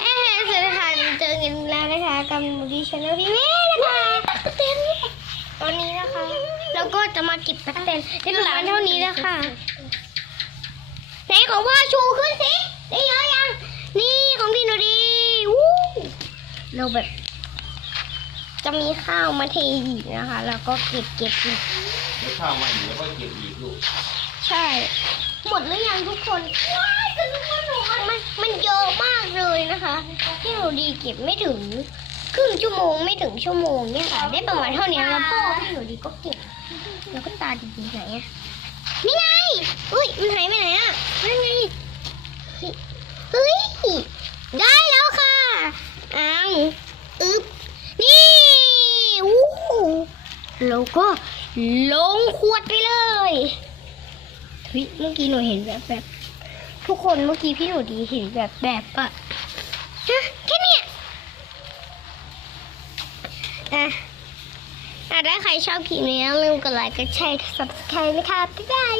เอ๊ะสวัสดีค่ะเจอกันแล้วนะคะกับหนูดีชาแนลพี่เม่นะคะเต้นตอนนี้นะคะ แล้วก็จะมาเก็บปักเต้นได้ประมาณเท่านี้แล้วค่ะไหนของพ่อชูขึ้นสิได้เยอะยัง นี่ของพี่หนูดีวู้เราแบบ จะมีข้าวมาเทอีกนะคะ แล้วก็เก็บเก็บอีกไม่ข้าวมาอีกแล้วก็เก็บอีกลูกใช่ หมดหรือยังทุกคนว้ายจะรู้ว่าหนูมันมัน นะคะ ที่หนูดีเก็บไม่ถึงครึ่งชั่วโมงไม่ถึงชั่วโมงเนี่ยค่ะ ได้ประมาณเท่านี้แล้วพ่อพี่หนูดีก็เก็บแล้วก็ตาดีๆไหนอะนี่ไงอุ้ยมันหายไปไหนอะนั่นไงเฮ้ยได้แล้วค่ะอ้าวอึ๊บนี่วู้แล้วก็ลงขวดไปเลยเฮ้ยเมื่อกี้หนูเห็นแบบแบบทุกคนเมื่อกี้พี่หนูดีเห็นแบบแบบอะ อะถ้าใครชอบคลิปนี้อย่าลืมกดไลค์กดแชร์กด subscribe นะคะบ๊ายบาย